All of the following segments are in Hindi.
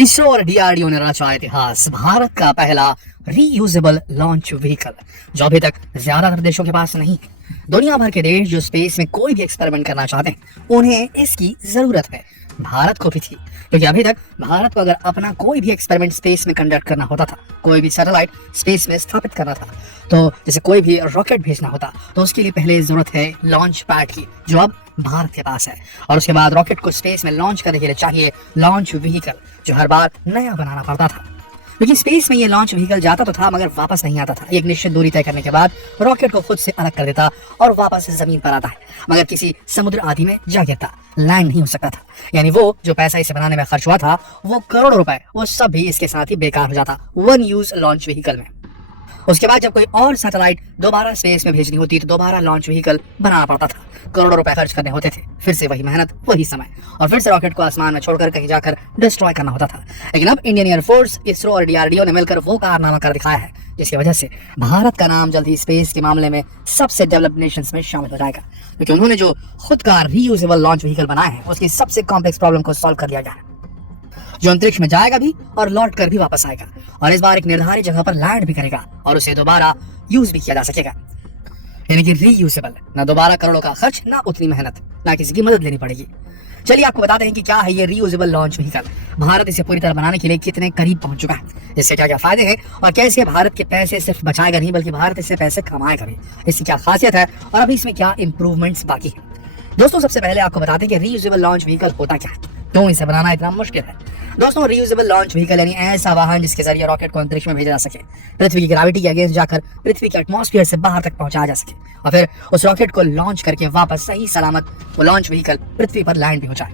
इसरो और डीआरडीओ ने रचा इतिहास, भारत का पहला रीयूजेबल लॉन्च व्हीकल, जो अभी तक ज्यादातर देशों के पास नहीं है। दुनिया भर के देश जो स्पेस में कोई भी एक्सपेरिमेंट करना चाहते हैं, उन्हें इसकी जरूरत है। भारत को भी थी, क्योंकि अभी तक भारत को अगर अपना कोई भी एक्सपेरिमेंट स्पेस में कंडक्ट करना होता था, कोई भी सैटेलाइट स्पेस में स्थापित करना था, तो जैसे कोई भी रॉकेट भेजना होता, तो उसके लिए पहले जरूरत है लॉन्च पैड की, जो अब भारत के पास है। और उसके बाद रॉकेट को स्पेस में लॉन्च करने के लिए चाहिए लॉन्च व्हीकल, जो हर बार नया बनाना पड़ता था। लेकिन स्पेस में ये लॉन्च व्हीकल जाता तो था, मगर वापस नहीं आता था। एक निश्चित दूरी तय करने के बाद रॉकेट को खुद से अलग कर देता और वापस जमीन पर आता है, मगर किसी समुद्र आदि में जा गिरता, लैंड नहीं हो सकता था। यानी वो जो पैसा इसे बनाने में खर्च हुआ था, वो करोड़ों रुपए, वो सब भी इसके साथ ही बेकार हो जाता वन यूज लॉन्च व्हीकल में। उसके बाद जब कोई और सैटेलाइट दोबारा स्पेस में भेजनी होती तो दोबारा लॉन्च व्हीकल बनाना पड़ता था, करोड़ों रुपए खर्च करने होते थे, फिर से वही मेहनत, वही समय, और फिर से रॉकेट को आसमान में छोड़कर कहीं जाकर डिस्ट्रॉय करना होता था। लेकिन अब इंडियन एयरफोर्स, इसरो और डीआरडीओ ने मिलकर वो कारनामा कर दिखाया है, जिसकी वजह से भारत का नाम जल्द ही स्पेस के मामले में सबसे डेवलप्ड नेशंस में शामिल हो जाएगा, क्योंकि उन्होंने जो खुद का रीयूजेबल लॉन्च व्हीकल बनाया है, उसकी सबसे कॉम्प्लेक्स प्रॉब्लम को सॉल्व कर लिया गया है, जो अंतरिक्ष में जाएगा भी और लौट कर भी वापस आएगा, और इस बार एक निर्धारित जगह पर लैंड भी करेगा और उसे दोबारा यूज भी किया जा सकेगा। यानी कि रीयूजेबल, ना दोबारा करोड़ों का खर्च, ना उतनी मेहनत, ना किसी की मदद लेनी पड़ेगी। चलिए आपको बताते हैं कि क्या है ये रीयूजेबल लॉन्च व्हीकल, भारत इसे पूरी तरह बनाने के लिए कितने करीब पहुंच चुका है, इससे क्या क्या फायदे हैं, और कैसे भारत के पैसे सिर्फ बचाएगा नहीं बल्कि भारत इससे पैसे कमाएगा भी, इसकी क्या खासियत है और अभी इसमें क्या इंप्रूवमेंट्स बाकी है। दोस्तों, सबसे पहले आपको बताते हैं कि रीयूजेबल लॉन्च व्हीकल होता क्या है, क्यों इसे बनाना इतना मुश्किल है। दोस्तों, रीयूजेबल लॉन्च व्हीकल यानी ऐसा वाहन जिसके जरिए रॉकेट को अंतरिक्ष में भेजा जा सके, पृथ्वी की ग्रेविटी के अगेंस्ट जाकर पृथ्वी के एटमॉस्फेयर से बाहर तक पहुंचाया जा सके, और फिर उस रॉकेट को लॉन्च करके वापस सही सलामत वो लॉन्च व्हीकल पृथ्वी पर लैंड भी हो जाए।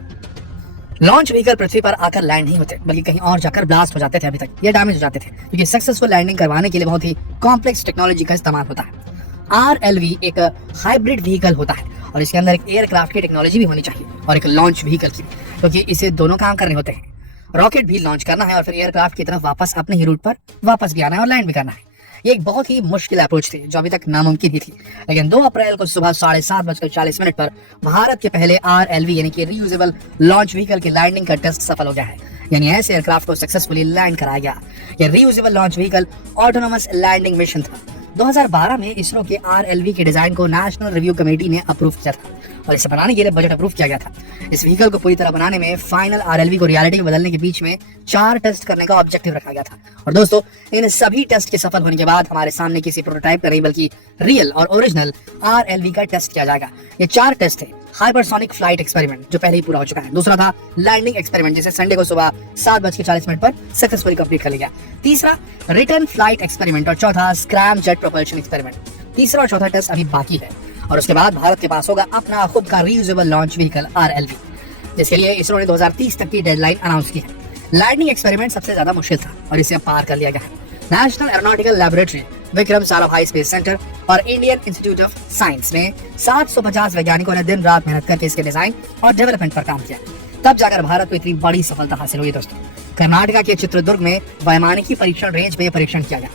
लॉन्च व्हीकल पृथ्वी पर आकर लैंड नहीं होते, बल्कि कहीं और जाकर ब्लास्ट हो जाते थे, अभी तक ये डैमेज हो जाते थे, क्योंकि सक्सेसफुल लैंडिंग करवाने के लिए बहुत ही कॉम्प्लेक्स टेक्नोलॉजी का इस्तेमाल होता है। RLV एक हाइब्रिड व्हीकल होता है, और इसके अंदर एक एयरक्राफ्ट की टेक्नोलॉजी भी होनी चाहिए और एक लॉन्च व्हीकल की, क्योंकि इसे दोनों काम करने होते हैं। रॉकेट भी लॉन्च करना है और फिर एयरक्राफ्ट की तरफ वापस अपने ही रूट पर वापस भी आना है और लैंड भी करना है। ये एक बहुत ही मुश्किल अप्रोच थी, जो अभी तक नामुमकिन ही थी। लेकिन 2 अप्रैल को सुबह 7:40 पर भारत के पहले RLV यानी कि रीयूजेबल लॉन्च व्हीकल की लैंडिंग का टेस्ट सफल हो गया है। यानी ऐसे एयरक्राफ्ट को सक्सेसफुली लैंड कराया गया। यह reusable launch vehicle autonomous landing mission था। 2012 में इसरो के RLV के डिजाइन को नेशनल रिव्यू कमेटी ने अप्रूव किया था, और इसे बनाने के लिए बजट अप्रूव किया गया था। इस व्हीकल को पूरी तरह बनाने में फाइनल RLV को रियलिटी में बदलने के बीच में 4 टेस्ट करने का ऑब्जेक्टिव रखा गया था। और दोस्तों, इन सभी टेस्ट के सफल होने के बाद हमारे सामने किसी प्रोटोटाइप का नहीं बल्कि रियल और ओरिजिनल RLV का टेस्ट किया जाएगा। ये 4 टेस्ट थे। हाइपरसोनिक फ्लाइट एक्सपेरिमेंट, जो पहले ही पूरा हो चुका है। दूसरा था लैंडिंग एक्सपेरिमेंट, जिसे संडे को सुबह 7:40 पर सक्सेसफुली कंप्लीट कर लिया। तीसरा रिटर्न फ्लाइट एक्सपेरिमेंट, और चौथा स्क्रैम जेट प्रोपल्शन एक्सपेरिमेंट। तीसरा और चौथा टेस्ट अभी बाकी है, और उसके बाद भारत के पास होगा अपना खुद का रीयूजेबल लॉन्च व्हीकल RLV, जिसके लिए इसरो ने 2030 तक की डेडलाइन अनाउंस की है। लैंडिंग एक्सपेरिमेंट सबसे ज्यादा मुश्किल था, और इसे पार कर लिया गया है। National aeronautical laboratory, Vikram Sarabhai space centre और इंडियन इंस्टीट्यूट ऑफ साइंस में 750 वैज्ञानिकों ने दिन रात मेहनत करके इसके डिजाइन और डेवलपमेंट पर काम किया। तब जाकर भारत को इतनी बड़ी सफलता हासिल हुई। दोस्तों, कर्नाटका के चित्रदुर्ग में वैमानिकी परीक्षण रेंज में परीक्षण किया गया।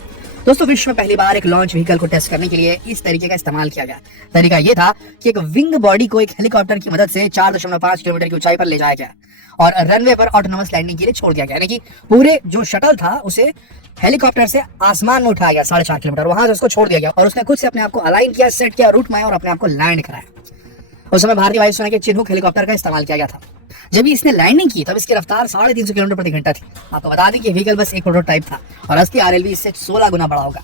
दोस्तों, विश्व में पहली बार एक लॉन्च व्हीकल को टेस्ट करने के लिए इस तरीके का इस्तेमाल किया गया। तरीका ये था कि एक विंग बॉडी को एक हेलीकॉप्टर की मदद से 4.5 किलोमीटर की ऊंचाई पर ले जाया गया और रनवे पर ऑटोनोमस लैंडिंग के लिए छोड़ दिया गया। यानी कि पूरे जो शटल था उसे हेलीकॉप्टर से आसमान में उठाया गया 4.5 किलोमीटर, वहां से उसको छोड़ दिया गया, और उसने खुद से अपने आप को अलाइन किया, सेट किया, रूट में और अपने आप को लैंड कराया। उस समय भारतीय वायुसेना के चिनूक हेलीकॉप्टर का इस्तेमाल किया गया था। जब इसने लैंडिंग की तब इसकी रफ्तार 350 किलोमीटर प्रति घंटा थी। आपको बता दें कि व्हीकल बस एक प्रोटोटाइप था, और असली RLV इससे 16 गुना बड़ा होगा।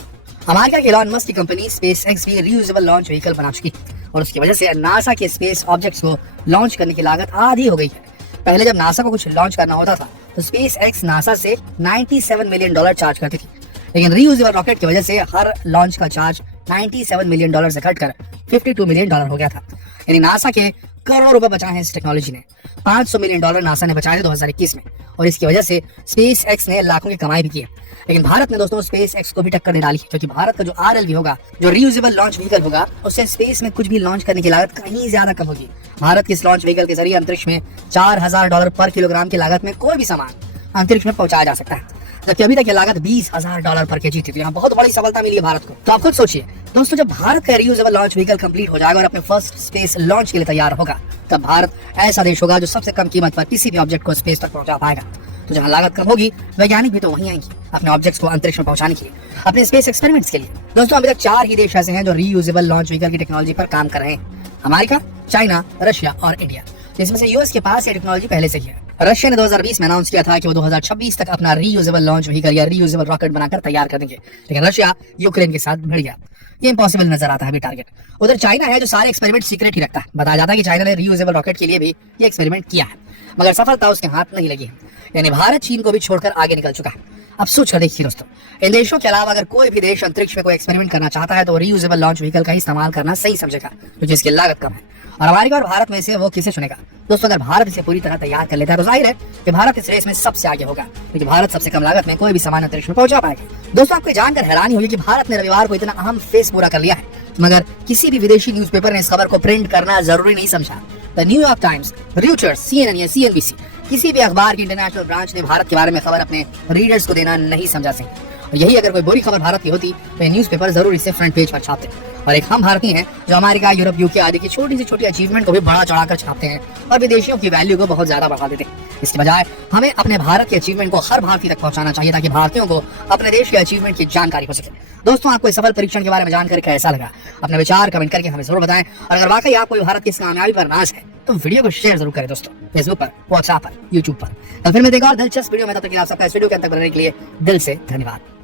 अमेरिका के एलन मस्क की कंपनी SpaceX भी रीयूजेबल लॉन्च व्हीकल बना चुकी है, और उसकी वजह से नासा के स्पेस ऑब्जेक्ट्स को लॉन्च करने की लागत आधी हो गई है। पहले जब नासा को कुछ लॉन्च करना होता था तो SpaceX नासा से $97 मिलियन चार्ज करती थी, लेकिन रीयूजेबल रॉकेट की वजह से हर लॉन्च का चार्ज $97 मिलियन से घटकर $52 मिलियन हो गया था। यानी नासा के करोड़ों रुपए बचाए हैं इस टेक्नोलॉजी ने। $500 मिलियन नासा ने बचाए थे 2021 में, और इसकी वजह से SpaceX ने लाखों की कमाई भी की है। लेकिन भारत ने दोस्तों SpaceX को भी टक्कर दे डाली है, क्योंकि भारत का जो RLV होगा, जो रीयूजेबल लॉन्च व्हीकल होगा, उससे स्पेस में कुछ भी लॉन्च करने की लागत कहीं ज्यादा कम होगी। भारत के इस लॉन्च व्हीकल के जरिए अंतरिक्ष में $4000 पर किलोग्राम की लागत में कोई भी सामान अंतरिक्ष में पहुंचाया जा सकता है, जबकि अभी तक ये लागत $20,000 पर केजी थी। तो यहाँ बहुत बड़ी सफलता मिली है भारत को। तो आप खुद सोचिए दोस्तों, जब भारत का रीयूजेबल लॉन्च व्हीकल कंप्लीट हो जाएगा और अपने फर्स्ट स्पेस लॉन्च के लिए तैयार होगा, तब भारत ऐसा देश होगा जो सबसे कम कीमत पर किसी भी ऑब्जेक्ट को स्पेस तक पहुंचा पाएगा। तो जहां लागत कम होगी वैज्ञानिक भी तो वहीं आएंगे अपने ऑब्जेक्ट्स को अंतरिक्ष में पहुंचाने के लिए, अपने स्पेस एक्सपेरिमेंट्स के लिए। दोस्तों अभी तक 4 ही देश ऐसे हैं जो रीयूजेबल लॉन्च व्हीकल की टेक्नोलॉजी पर काम कर रहे हैं, अमेरिका, चाइना, रशिया और इंडिया। जिसमें से यूएस के पास ये टेक्नोलॉजी पहले से ही है। रशिया ने 2020 में अनाउंस किया था कि वो 2026 तक अपना रीयूजेबल लॉन्च व्हीकल या रीयूजेबल रॉकेट बनाकर तैयार कर देंगे, लेकिन रशिया यूक्रेन के साथ भिड़ गया। ये इम्पॉसिबल नजर आता है अभी टारगेट। उधर चाइना है जो सारे एक्सपेरिमेंट सीक्रेट ही रखता है। बताया जाता है कि चाइना ने रीयूजेबल रॉकेट के लिए भी ये एक्सपेरिमेंट किया है, मगर सफलता उसके हाथ नहीं लगी है। यानी भारत चीन को भी छोड़कर आगे निकल चुका है। अब सोच कर देखिए दोस्तों, इन देशों के अलावा अगर कोई भी देश अंतरिक्ष में कोई एक्सपेरिमेंट करना चाहता है तो रीयूजेबल लॉन्च व्हीकल का ही इस्तेमाल करना सही समझेगा, क्योंकि इसकी लागत कम है। और अमेरिका और भारत में से वो किसे चुनेगा? दोस्तों अगर भारत इसे पूरी तरह तैयार कर लेता है तो जाहिर है कि भारत इस रेस में सबसे आगे होगा, क्योंकि भारत सबसे कम लागत में कोई भी सामान अंतरिक्ष में पहुंचा पाएगा। दोस्तों आपको जानकर हैरानी होगी कि भारत ने रविवार को इतना अहम फेस पूरा कर लिया है, मगर किसी भी विदेशी न्यूज़पेपर ने इस खबर को प्रिंट करना जरूरी नहीं समझा। The New York times, Reuters, CNN या CNBC, किसी भी अखबार की इंटरनेशनल ब्रांच ने भारत के बारे में खबर अपने रीडर्स को देना नहीं समझा सही। और यही अगर कोई बुरी खबर भारत की होती तो ये न्यूज़पेपर जरूर इसे फ्रंट पेज पर छापते। और एक हम भारतीय हैं जो अमेरिका, यूरोप, UK आदि की छोटी से छोटी अचीवमेंट को भी बढ़ा चढ़ाकर छापते हैं और विदेशियों की वैल्यू को बहुत ज्यादा बढ़ा देते हैं। इसके बजाय हमें अपने भारत के अचीवमेंट को हर भारतीय तक पहुंचाना चाहिए, ताकि भारतीयों को अपने देश के अचीवमेंट की जानकारी हो सके। दोस्तों आपको इस सफल परीक्षण के बारे में जानकर कैसा लगा? अपने विचार कमेंट करके हमें जरूर बताएं। और अगर वाकई आपको भारत की इस कामयाबी पर नाज है तो वीडियो को शेयर जरूर करें दोस्तों, फेसबुक पर, व्हाट्सएप पर, यूट्यूब पर। कल फिर मिलेंगे और दिलचस्प वीडियो में। तब तक आप सबका इस वीडियो के अंत तक बनने के लिए दिल से धन्यवाद।